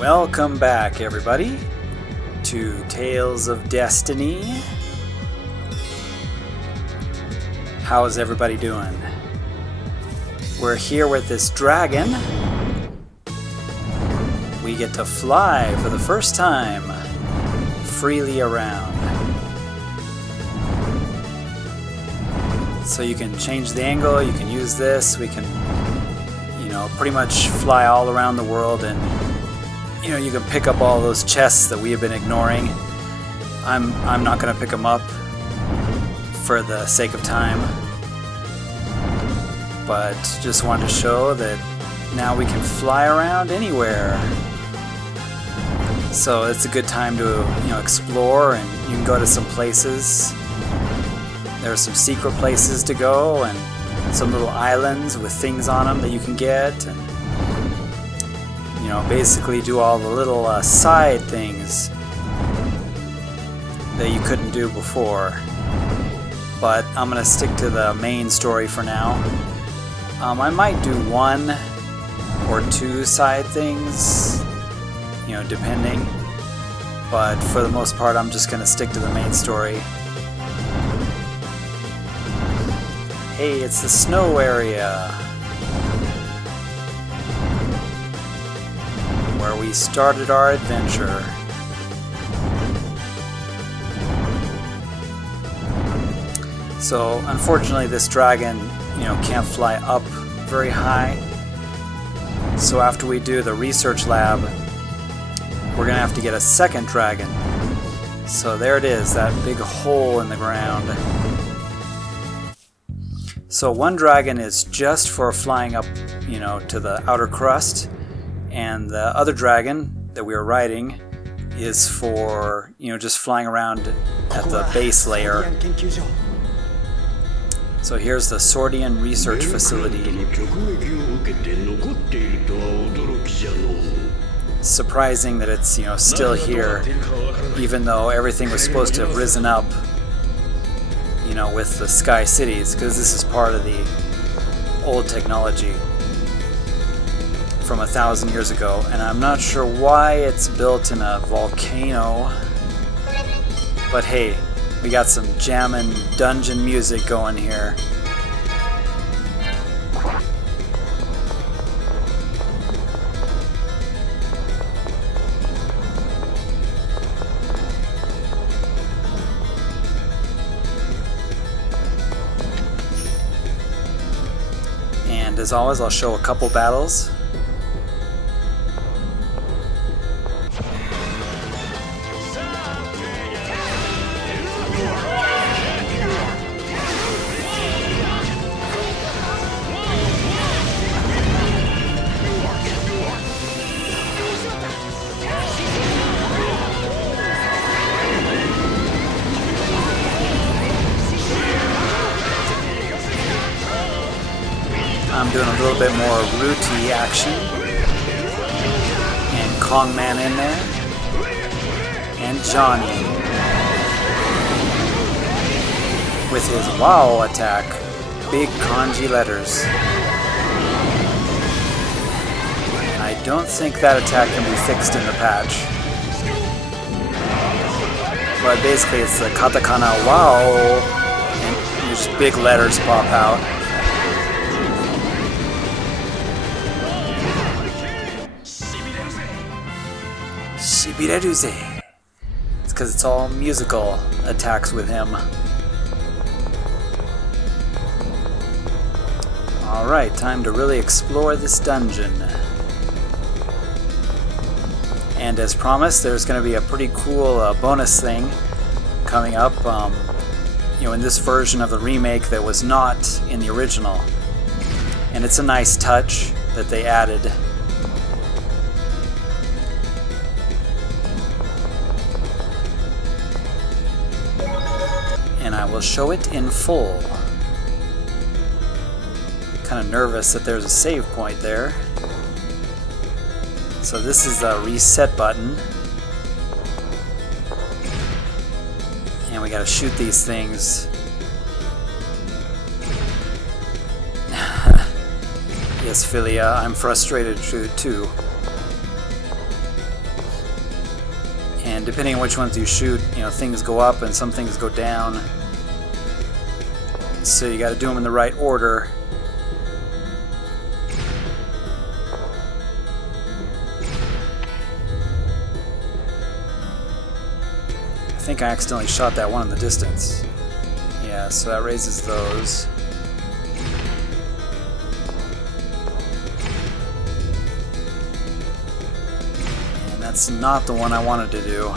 Welcome back, everybody, to Tales of Destiny. How is everybody doing? We're here with this dragon. We get to fly for the first time freely around. So you can change the angle, you can use this, we can, pretty much fly all around the world, and you can pick up all those chests that we have been ignoring. I'm not going to pick them up for the sake of time, but just wanted to show that now we can fly around anywhere. So it's a good time to explore, and you can go to some places. There are some secret places to go, and some little islands with things on them that you can get, and basically do all the little side things that you couldn't do before. But I'm gonna stick to the main story for now. I might do one or two side things, depending, but for the most part I'm just gonna stick to the main story. Hey, it's the snow area where we started our adventure. So unfortunately this dragon, can't fly up very high. So after we do the research lab, we're gonna have to get a second dragon. So there it is, that big hole in the ground. So one dragon is just for flying up, to the outer crust, and the other dragon that we are riding is for, just flying around at the base layer. So here's the Swordian research facility. Surprising that it's, still here, even though everything was supposed to have risen up, with the Sky Cities, because this is part of the old technology from 1,000 years ago, and I'm not sure why it's built in a volcano, but hey, we got some jammin' dungeon music going here. And as always, I'll show a couple battles. I'm doing a little bit more rooty action, and Kong Man in there, and Johnny with his wow attack, big kanji letters. I don't think that attack can be fixed in the patch, but basically it's the katakana wow, and just big letters pop out. It's because it's all musical attacks with him. Alright, time to really explore this dungeon. And as promised, there's going to be a pretty cool bonus thing coming up, in this version of the remake that was not in the original. And it's a nice touch that they added. And I will show it in full. Kind of nervous that there's a save point there. So this is the reset button. And we gotta shoot these things. Yes, Philia, I'm frustrated too. And depending on which ones you shoot, you know, things go up and some things go down. So you got to do them in the right order. I think I accidentally shot that one in the distance. Yeah, so that raises those. And that's not the one I wanted to do.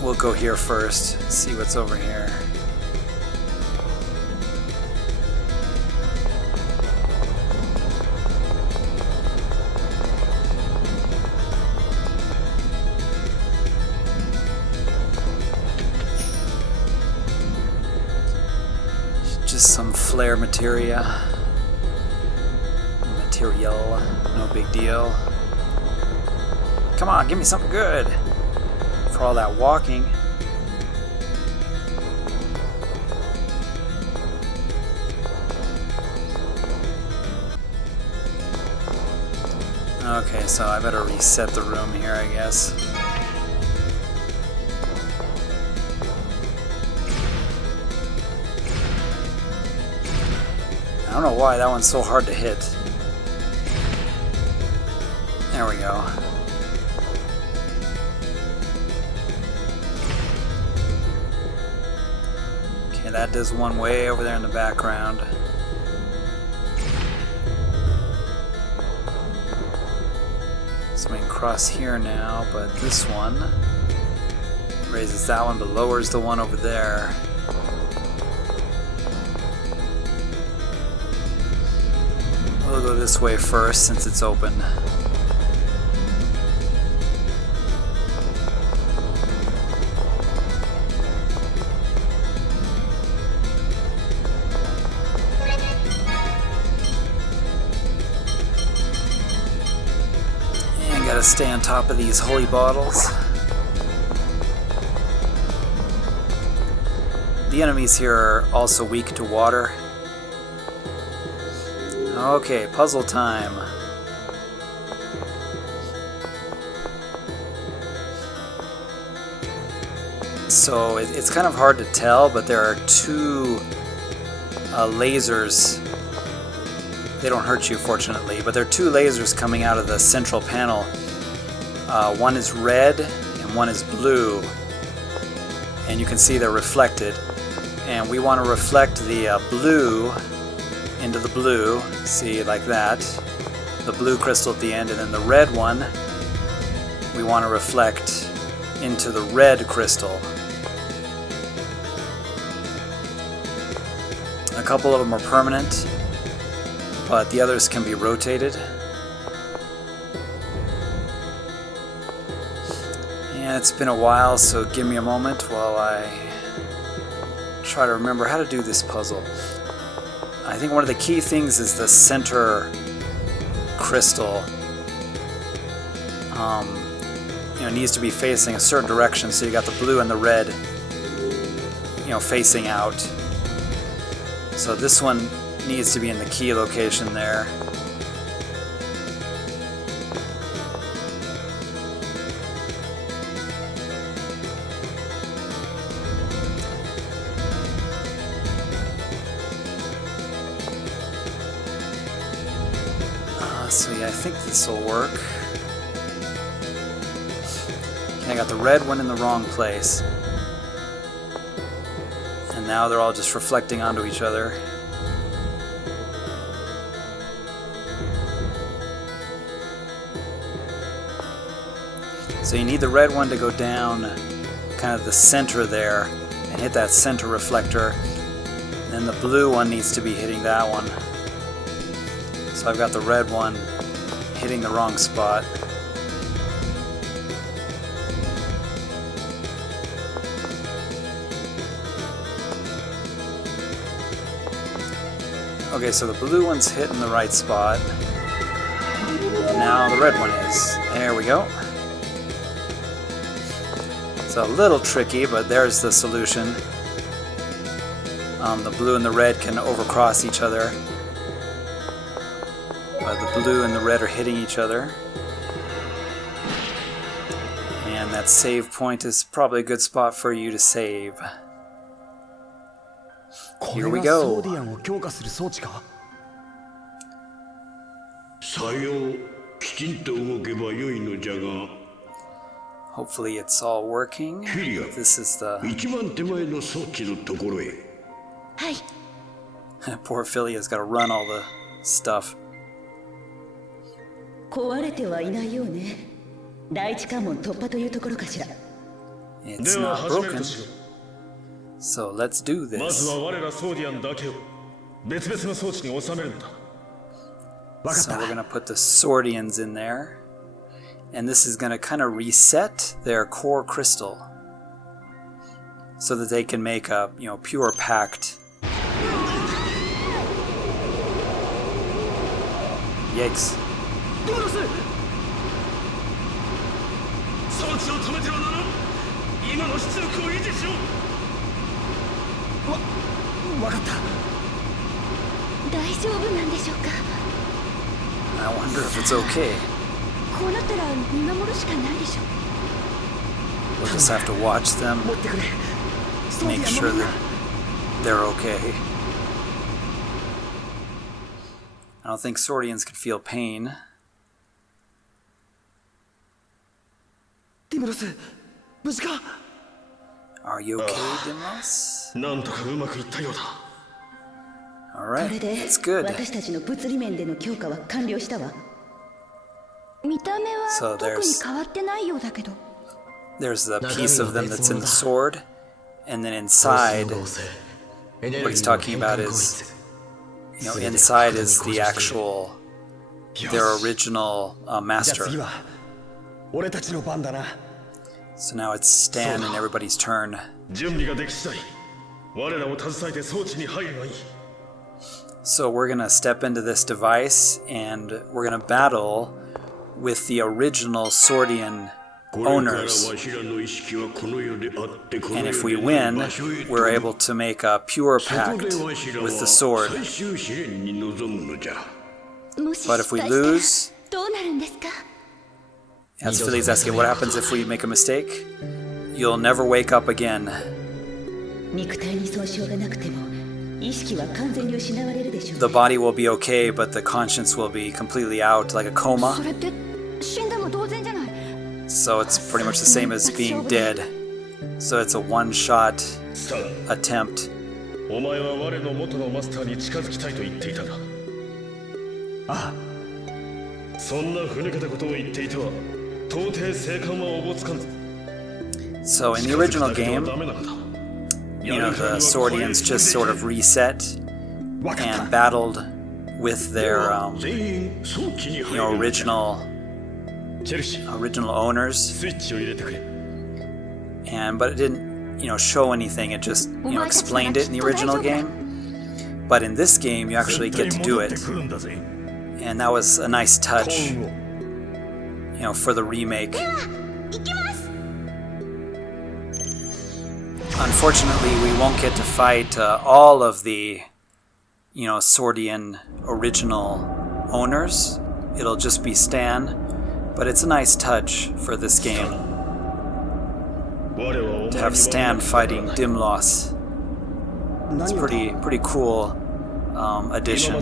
We'll go here first, see what's over here. Just some flare material, no big deal. Come on, give me something good for all that walking. Okay, so I better reset the room here, I guess. I don't know why that one's so hard to hit. There we go. Okay, that does one way over there in the background. So we can cross here now, but this one raises that one but lowers the one over there. We'll go this way first since it's open. And gotta stay on top of these holy bottles. The enemies here are also weak to water. Okay, puzzle time. So it's kind of hard to tell, but there are two lasers. They don't hurt you, fortunately, but there are two lasers coming out of the central panel. One is red and one is blue. And you can see they're reflected. And we want to reflect the blue into the blue, see, like that, the blue crystal at the end, and then the red one we want to reflect into the red crystal. A couple of them are permanent, but the others can be rotated. And it's been a while, so give me a moment while I try to remember how to do this puzzle. I think one of the key things is the center crystal. You know, needs to be facing a certain direction, so you got the blue and the red, you know, facing out. So this one needs to be in the key location there. So yeah, I think this will work. Okay, I got the red one in the wrong place. And now they're all just reflecting onto each other. So you need the red one to go down kind of the center there and hit that center reflector. And then the blue one needs to be hitting that one. So I've got the red one hitting the wrong spot. Okay, so the blue one's hitting the right spot. Now the red one is. There we go. It's a little tricky, but there's the solution. The blue and the red can overcross each other. The blue and the red are hitting each other. And that save point is probably a good spot for you to save. Here we go. Hopefully it's all working. This is the... Poor Philia's got to run all the stuff. It's not broken. So let's do this. So we're going to put the Swordians in there. And this is going to kind of reset their core crystal so that they can make a, pure pact. Yikes. I wonder if it's okay. We'll just have to watch them, make sure that they're okay. I don't think Swordians can feel pain. Are you okay, Dymlos? Alright, that's good. So there's the piece of them that's in the sword, and then inside, what he's talking about is, inside is the actual, their original master. So now it's Stan and everybody's turn. So we're gonna step into this device and we're gonna battle with the original Swordian owners. And if we win, we're able to make a pure pact with the sword. But if we lose, as Philly's asking, what happens if we make a mistake? You'll never wake up again. The body will be okay, but the conscience will be completely out, like a coma. So it's pretty much the same as being dead. So it's a one-shot attempt. So in the original game, the Swordians just sort of reset and battled with their original owners, but it didn't show anything. It just explained it in the original game. But in this game, you actually get to do it, and that was a nice touch, for the remake. Unfortunately, we won't get to fight all of the, Swordian original owners. It'll just be Stan, but it's a nice touch for this game to have Stan fighting Dymlos. It's pretty cool addition.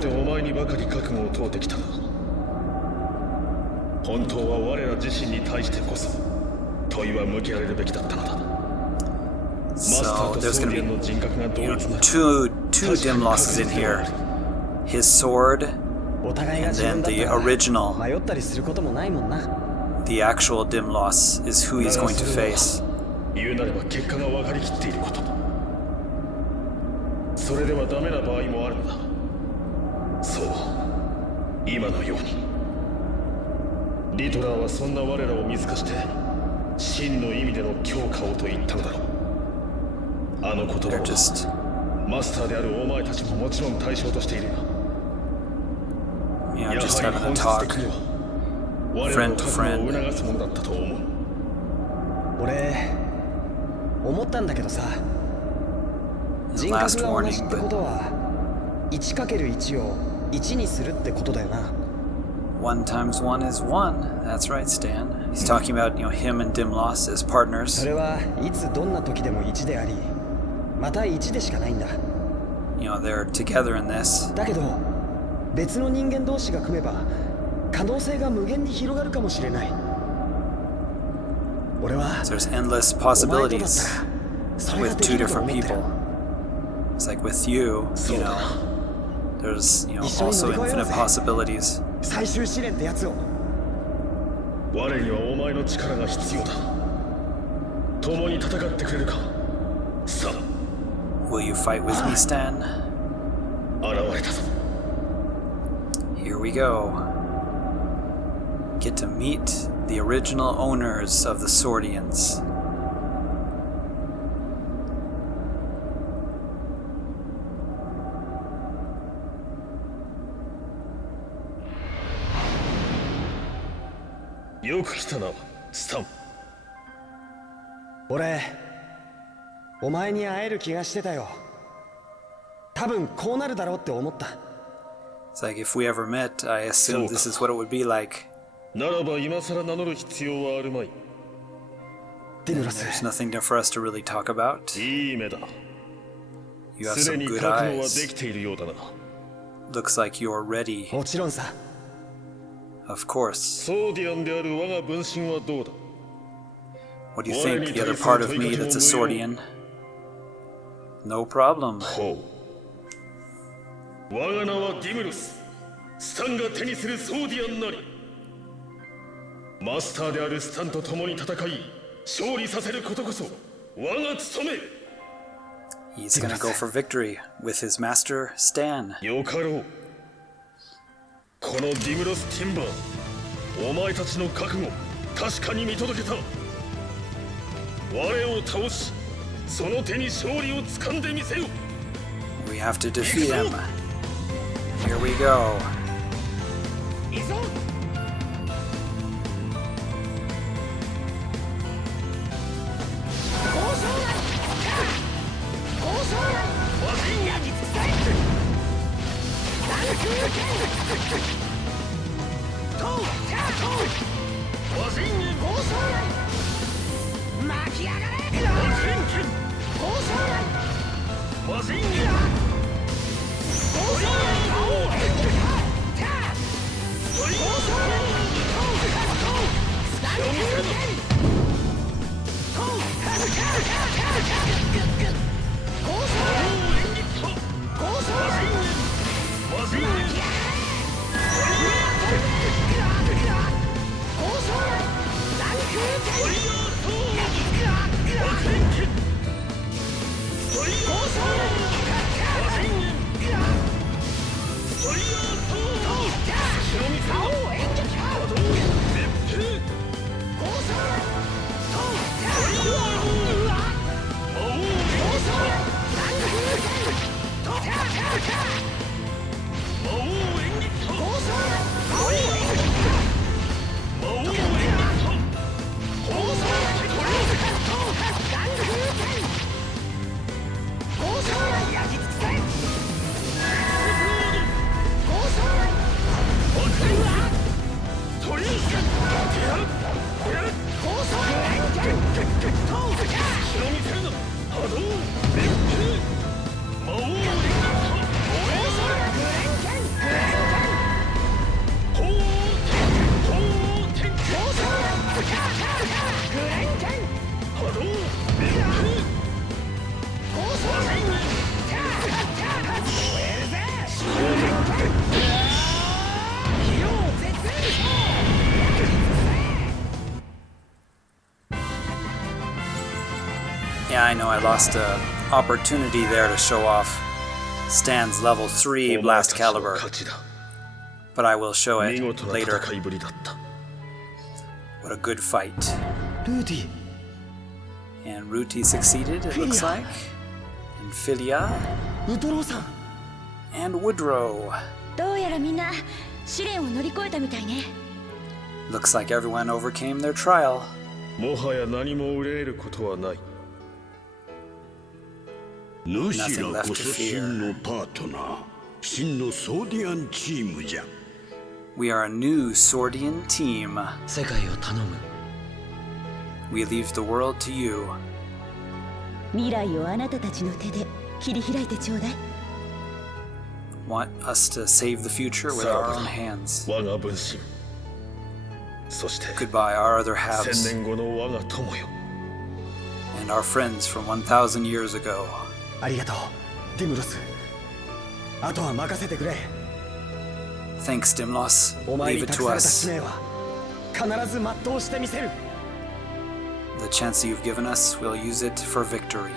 So there's going to be two Dymloses in here. His sword, and then the original, the actual Dymlos is who he's going to face. They're just just having a talk, friend to friend. The last warning, but 1 times 1 is 1. That's right, Stan. He's talking about, him and Dymlos as partners. それはいつどんな時でも1であり、また1でしかないんだ。They're together in this. だけど、別の人間同士が組めば、可能性が無限に広がるかもしれない。俺は、So there's endless possibilities with two different people. It's like with you, there's, also infinite possibilities. 最終試練ってやつを。我にはお前の力が必要だ。共に戦ってくれるか。さあ。 Will you fight with me, Stan? 現れたぞ。 Here we go. Get to meet the original owners of the Swordians.よく来たな、スタン。俺、お前に会える気がしてたよ。多分こうなるだろうって思った。It's like if we ever met, I assumed this is what it would be like. ならば今更名乗る必要はあるまい。There's nothing for us to really talk about. いい目だ。 You have すで some に good 覚悟はで eyes. きているようだな。 Looks like you're ready. もちろんさ。Of course. ソーディアンである我が分身はどうだ。 What do you think? The other part of me that's a Swordian? No problem. ほう。我が名はディムロス。スタンが手にするソーディアンなり。マスターであるスタンと共に戦い、勝利させることこそ我が務め。 He's gonna go for victory with his master, Stan. よかろう。このディムロス・ティンバー、お前たちの覚悟、確かに見届けた。我を倒し、その手に勝利を掴んでみせよ。 We have to defeat him. Here we go. いぞ。 Yeah, I know I lost an opportunity there to show off Stan's level 3 blast caliber, but I will show it later. What a good fight. Rudy. And Ruti succeeded, it looks like. And Philia. And Woodrow. どうやらみんな試練を乗り越えたみたいね。 Looks like everyone overcame their trial. もはや何も憂えることはない。主らこそ真のパートナー、真のソーディアンチームじゃ。We are a new Swordian team. 世界を頼む。 We leave the world to you. 未来をあなたたちの手で切り開いてちょうだい。 Want us to save the future with our own hands. 我が分身。そして Goodbye, our other 1000 halves, 年後の我が友よ。 and our friends from 1,000 years ago. ありがとう、ディムロス。あとは任せてくれ。 Thanks, Dymlos. お前 Leave に it 託 to された使 us. 命は必ず全うしてみせる。 The chance you've given us, we'll use it for victory.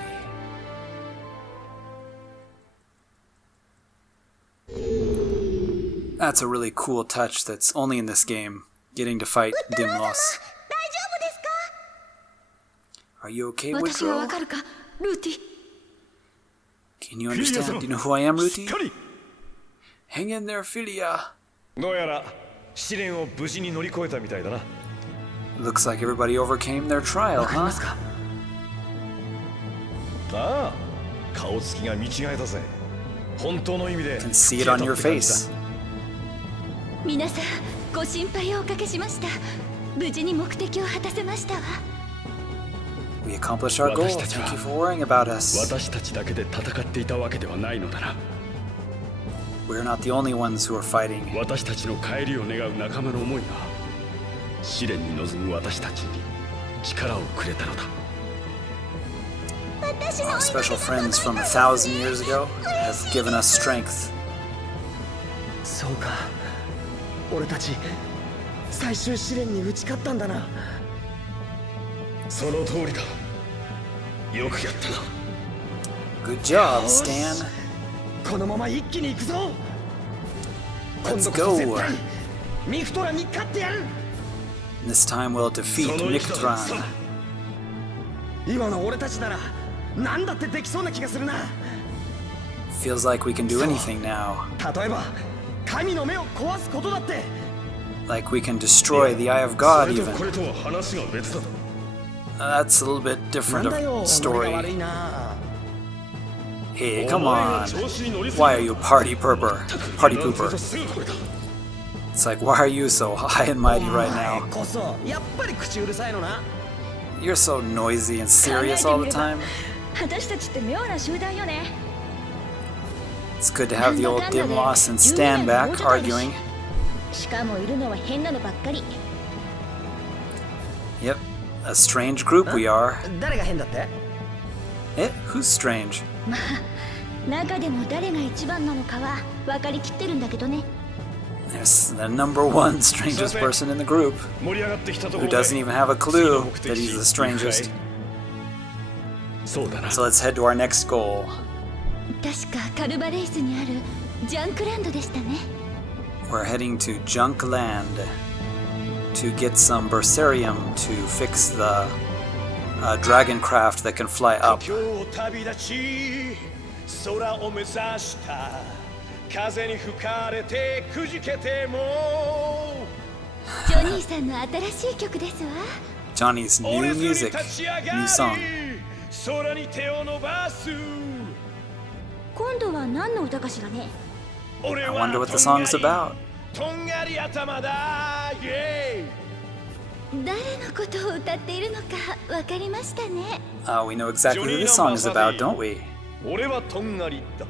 That's a really cool touch that's only in this game. Getting to fight Dymlos. Are you okay, 私がわ Woodrow? かるか、ルーティ。 Can you understand? Do you know who I am, し Ruti? っかり。 Hang in there, Philia. どうやら試練を無事に乗り越えたみたいだな。 Looks like everybody overcame their trial, わかりま huh? すか？ああ、顔つきが見違えたぜ。本当の意味で Can see it on your face. 皆さん、ご心配をおかけしました。無事に目的を果たせましたわ。 We accomplished our goal. 私たちは Thank you for worrying about us. 私たちだけで戦っていたわけではないのだな。 We're not the only ones who are fighting. 私たちの帰りを願う仲間の思いが試練に臨む私たちに力をくれたのだ。 Our special friends from 1,000 years ago have given us strength. そうか。俺たち最終試練に打ち勝ったんだな。その通りだ。よくやったな。 Good job, Stan. このまま一気に行くぞ。今 Let's 度こそ絶 go. 対ミフトラに勝ってやる。 This time we'll defeat その意気だ。 Nictron. 今の俺たちなら何だってできそうな気がするな。 Feels like we can do anything now. 例えば神の目を壊すことだって。 Like we can destroy the Eye of そ God れと even. これとは話が別だ。 That's a little bit なん different だよ、 of ノリが悪 story. いな。 Hey, come お前が on. 調子に乗りすぎ Why are you party pooper? Party 油断する pooper. とすぐこれだ。 It's like, why are you so high and mighty right お前 now? こそやっぱり口うるさいのな。 You're so noisy and serious all the time. 私たちって妙な集団よね。 It's good to have the old Dymlos and Stan back arguing. しかもいるのは変なのばっかり。 Yep, a strange group we are. 誰が変だって？ Eh, who's strange? 中でも誰が一番なのかは分かりきってるんだけどね。 There's the number one strangest person in the group 盛り上がってきたとこ who ろで doesn't even have a clue that he's the strangest. そうだな。 So let's head to our next goal. 確かカルバレイスにあるジャンクランドでしたね。 We're heading to Junk Land to get some Bercerium to fix the dragon craft that can fly up. 今日旅立ち空を目指した風に吹かれてくじけてもジョニーさんの新しい曲ですわ。 Johnny's new 折れずに music, 立ち上がり new song. 空に手を伸ばす今度は何の歌かしらね。 I wonder what the song's about. とんがり頭だイエ誰のことを歌っているのか分かりましたね。 We know exactly who this song is about, don't we? イ俺はとんがりだ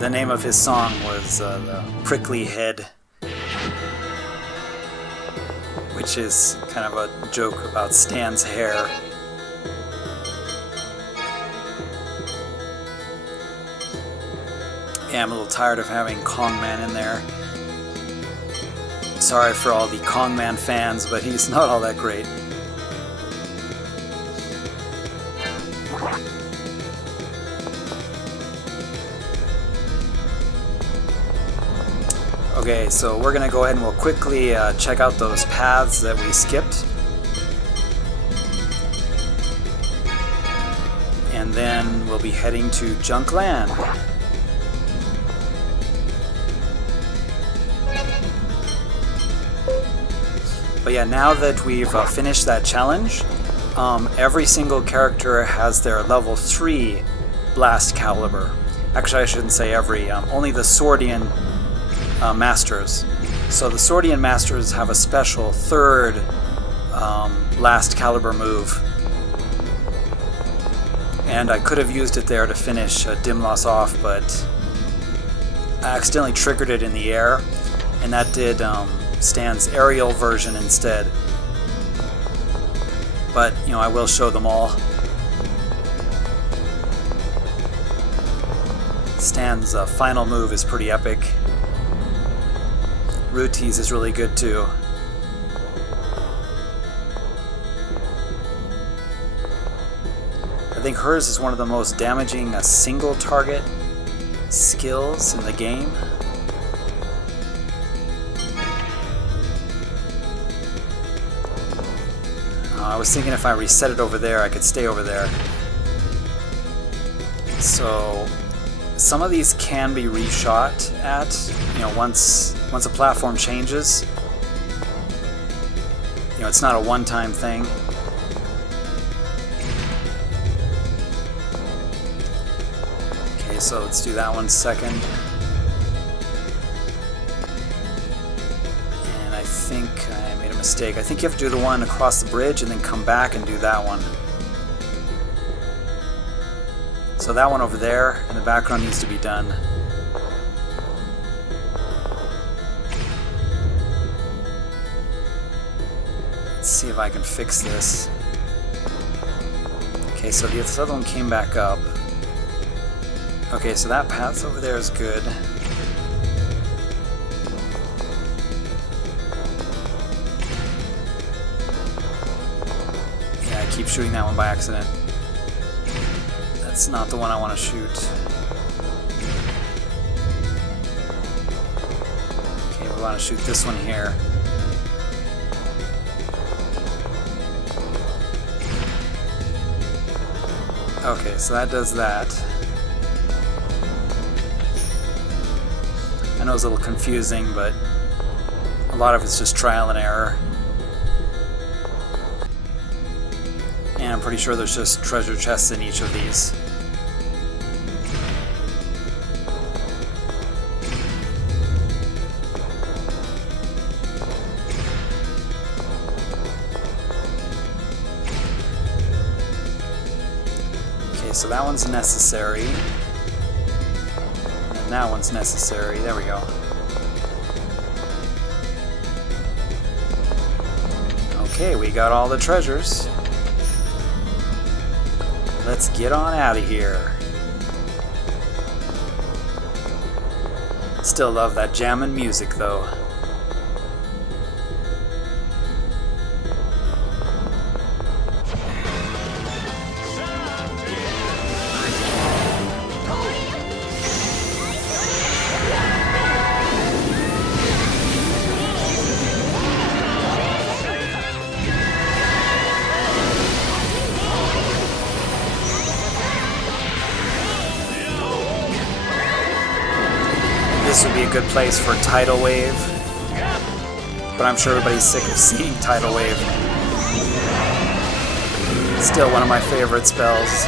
The name of his song was The Prickly Head, which is kind of a joke about Stan's hair. Yeah, I'm a little tired of having Kongman in there. Sorry for all the Kongman fans, but he's not all that great. Okay, so we're gonna go ahead and we'll quickly check out those paths that we skipped. And then we'll be heading to Junk Land. But yeah, now that we've finished that challenge, every single character has their level 3 blast caliber. Actually, I shouldn't say every. Only the Swordian Masters. So the Swordian Masters have a special third last caliber move. And I could have used it there to finish Dymlos off, but I accidentally triggered it in the air, and that did Stan's aerial version instead. But, you know, I will show them all. Stan's final move is pretty epic. Ruti's is really good too. I think hers is one of the most damaging single target skills in the game. I was thinking if I reset it over there, I could stay over there. So some of these can be reshot at, you know, once a platform changes. You know, it's not a one-time thing. Okay, so let's do that one second. And I think I made a mistake. I think you have to do the one across the bridge and then come back and do that one. So that one over there in the background needs to be done. Let's see if I can fix this. Okay, so this other one came back up. Okay, so that path over there is good. Yeah, I keep shooting that one by accident. That's not the one I want to shoot. Okay, we want to shoot this one here. Okay, so that does that. I know it's a little confusing, but a lot of it's just trial and error. And I'm pretty sure there's just treasure chests in each of these. Okay, so that one's necessary. And that one's necessary. There we go. Okay, we got all the treasures. Let's get on out of here. Still love that jammin' music though. This would be a good place for Tidal Wave, but I'm sure everybody's sick of seeing Tidal Wave. Still one of my favorite spells.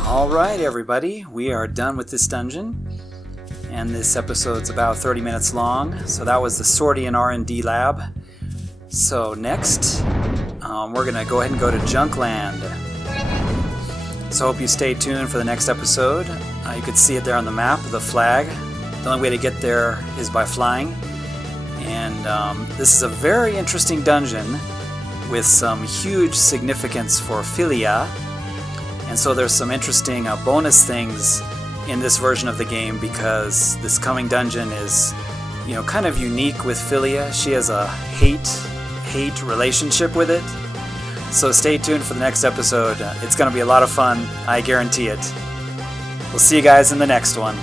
Alright everybody, we are done with this dungeon, and this episode's about 30 minutes long, so that was the Swordian R&D Lab. So next, we're going to go ahead and go to Junkland. So hope you stay tuned for the next episode. You can see it there on the map, the flag. The only way to get there is by flying. And this is a very interesting dungeon with some huge significance for Philia. And so there's some interesting bonus things in this version of the game because this coming dungeon is, you know, kind of unique with philia. She has a hate relationship with it. So stay tuned for the next episode. It's going to be a lot of fun. I guarantee it. We'll see you guys in the next one.